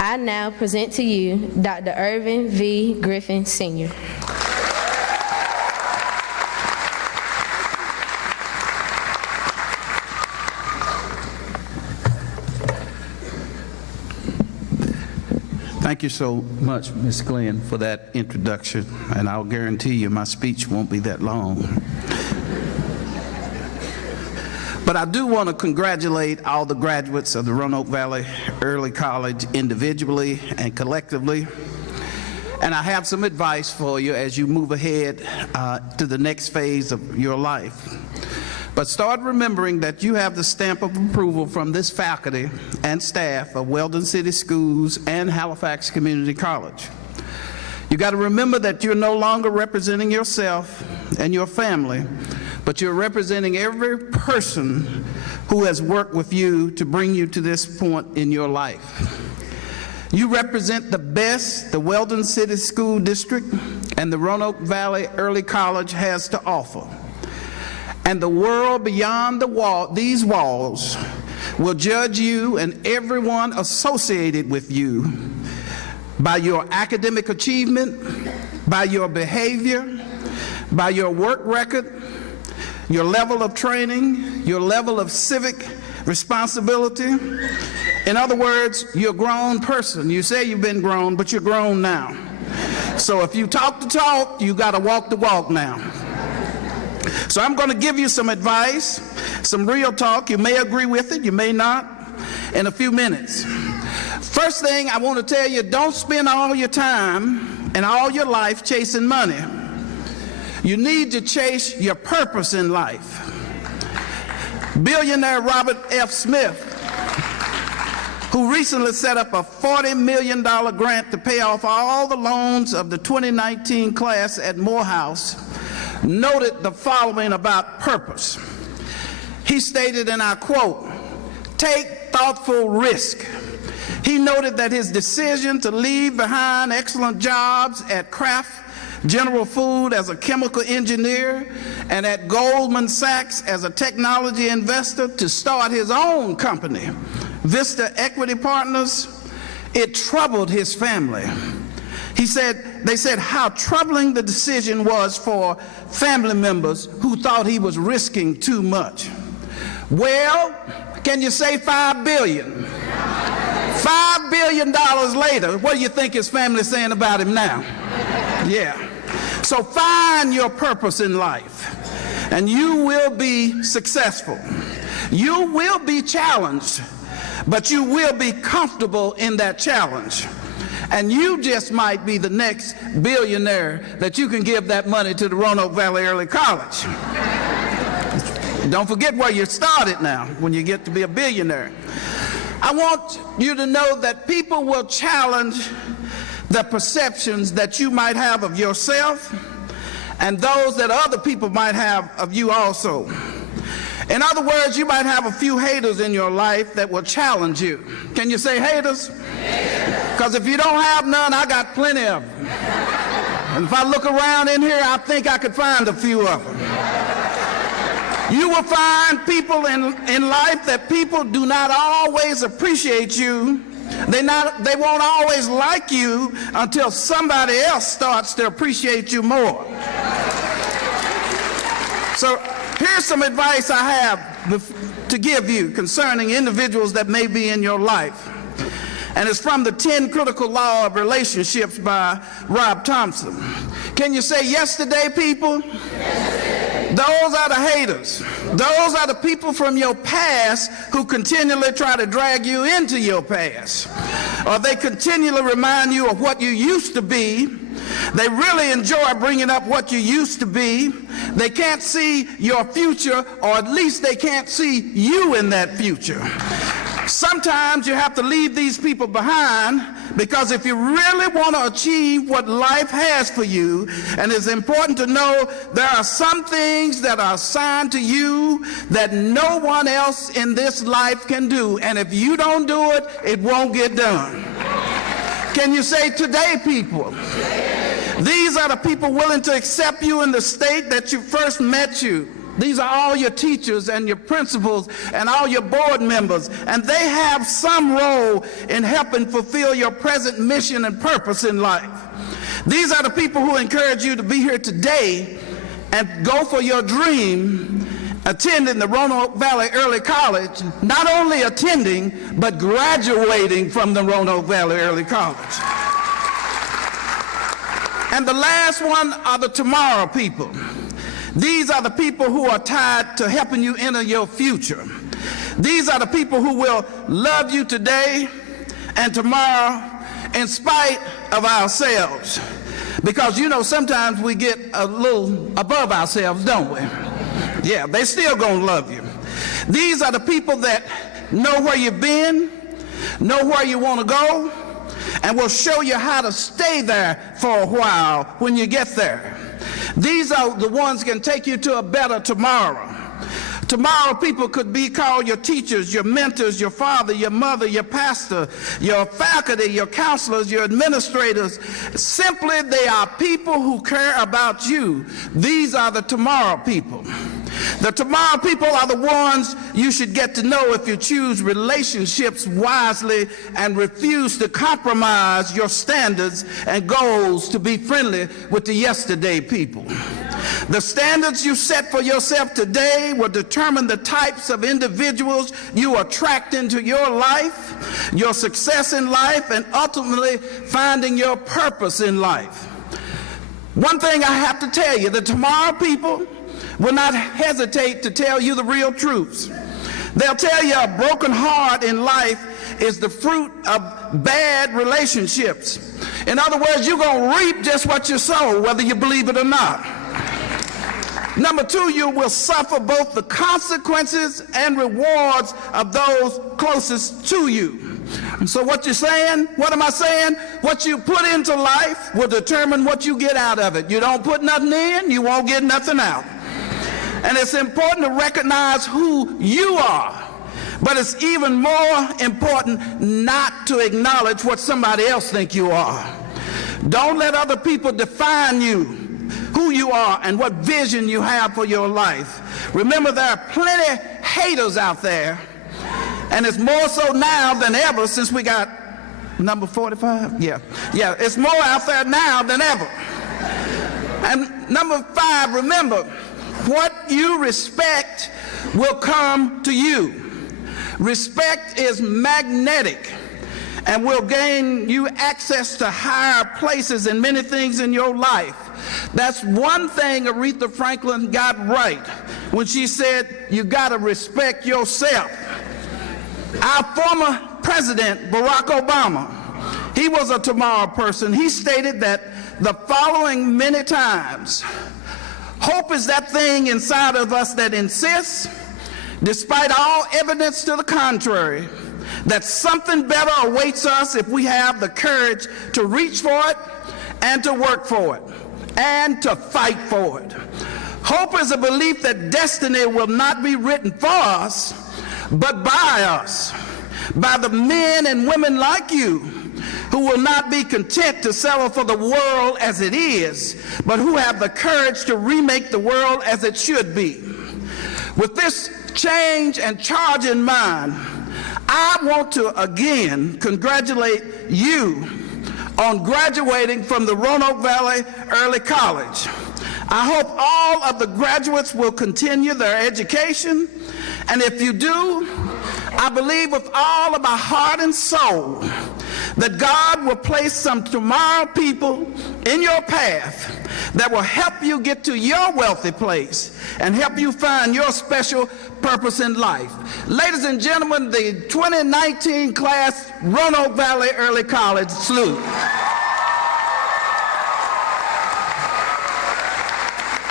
I now present to you Dr. Ervin V. Griffin, Sr. Thank you so much, Ms. Glenn, for that introduction, and I'll guarantee you my speech won't be that long. But I do want to congratulate all the graduates of the Roanoke Valley Early College individually and collectively. And I have some advice for you as you move ahead to the next phase of your life. But start remembering that you have the stamp of approval from this faculty and staff of Weldon City Schools and Halifax Community College. You got to remember that you're no longer representing yourself and your family, but you're representing every person who has worked with you to bring you to this point in your life. You represent the best the Weldon City School District and the Roanoke Valley Early College has to offer. And the world beyond these walls will judge you and everyone associated with you by your academic achievement, by your behavior, by your work record, your level of training, your level of civic responsibility. In other words, you're a grown person. You say you've been grown, but you're grown now. So if you talk the talk, you got to walk the walk now. So I'm going to give you some advice, some real talk. You may agree with it, you may not, in a few minutes. First thing I want to tell you, don't spend all your time and all your life chasing money. You need to chase your purpose in life. Billionaire Robert F. Smith, who recently set up a $40 million grant to pay off all the loans of the 2019 class at Morehouse, noted the following about purpose. He stated, and I quote, "Take thoughtful risk." He noted that his decision to leave behind excellent jobs at Kraft General Food as a chemical engineer and at Goldman Sachs as a technology investor to start his own company, Vista Equity Partners, it troubled his family. They said how troubling the decision was for family members who thought he was risking too much. Well, can you say $5 billion? $5 billion later, what do you think his family is saying about him now? Yeah. So find your purpose in life, and you will be successful. You will be challenged, but you will be comfortable in that challenge. And you just might be the next billionaire that you can give that money to the Roanoke Valley Early College. Don't forget where you started now when you get to be a billionaire. I want you to know that people will challenge the perceptions that you might have of yourself and those that other people might have of you also. In other words, you might have a few haters in your life that will challenge you. Can you say haters? Because if you don't have none, I got plenty of them. And if I look around in here, I think I could find a few of them. You will find people in life that people do not always appreciate you. They won't always like you until somebody else starts to appreciate you more. So here's some advice I have to give you concerning individuals that may be in your life. And it's from the 10 Critical Law of Relationships by Rob Thompson. Can you say yesterday, people? Yesterday. Those are the haters. Those are the people from your past who continually try to drag you into your past. Or they continually remind you of what you used to be. They really enjoy bringing up what you used to be. They can't see your future, or at least they can't see you in that future. Sometimes you have to leave these people behind, because if you really want to achieve what life has for you, and it's important to know there are some things that are assigned to you that no one else in this life can do, and if you don't do it, it won't get done. Can you say today, people? These are the people willing to accept you in the state that you first met you. These are all your teachers and your principals and all your board members, and they have some role in helping fulfill your present mission and purpose in life. These are the people who encourage you to be here today and go for your dream, attending the Roanoke Valley Early College, not only attending, but graduating from the Roanoke Valley Early College. And the last one are the tomorrow people. These are the people who are tied to helping you enter your future. These are the people who will love you today and tomorrow in spite of ourselves. Because you know, sometimes we get a little above ourselves, don't we? Yeah, they still gonna love you. These are the people that know where you've been, know where you want to go, and will show you how to stay there for a while when you get there. These are the ones that can take you to a better tomorrow. Tomorrow people could be called your teachers, your mentors, your father, your mother, your pastor, your faculty, your counselors, your administrators. Simply, they are people who care about you. These are the tomorrow people. The tomorrow people are the ones you should get to know if you choose relationships wisely and refuse to compromise your standards and goals to be friendly with the yesterday people. The standards you set for yourself today will determine the types of individuals you attract into your life, your success in life, and ultimately finding your purpose in life. One thing I have to tell you, the tomorrow people will not hesitate to tell you the real truths. They'll tell you a broken heart in life is the fruit of bad relationships. In other words, you're going to reap just what you sow, whether you believe it or not. Number two, you will suffer both the consequences and rewards of those closest to you. And so what you're saying, what am I saying? What you put into life will determine what you get out of it. You don't put nothing in, you won't get nothing out. And it's important to recognize who you are, but it's even more important not to acknowledge what somebody else thinks you are. Don't let other people define you, who you are, and what vision you have for your life. Remember, there are plenty haters out there, and it's more so now than ever since we got number 45. Yeah, it's more out there now than ever. And number 5, remember, what you respect will come to you. Respect is magnetic and will gain you access to higher places and many things in your life. That's one thing Aretha Franklin got right when she said, you got to respect yourself. Our former president, Barack Obama, he was a tomorrow person. He stated that the following many times: hope is that thing inside of us that insists, despite all evidence to the contrary, that something better awaits us if we have the courage to reach for it and to work for it and to fight for it. Hope is a belief that destiny will not be written for us, but by us, by the men and women like you who will not be content to settle for the world as it is, but who have the courage to remake the world as it should be. With this change and charge in mind, I want to again congratulate you on graduating from the Roanoke Valley Early College. I hope all of the graduates will continue their education, and if you do, I believe with all of my heart and soul that God will place some tomorrow people in your path that will help you get to your wealthy place and help you find your special purpose in life. Ladies and gentlemen, the 2019 class, Roanoke Valley Early College, salute.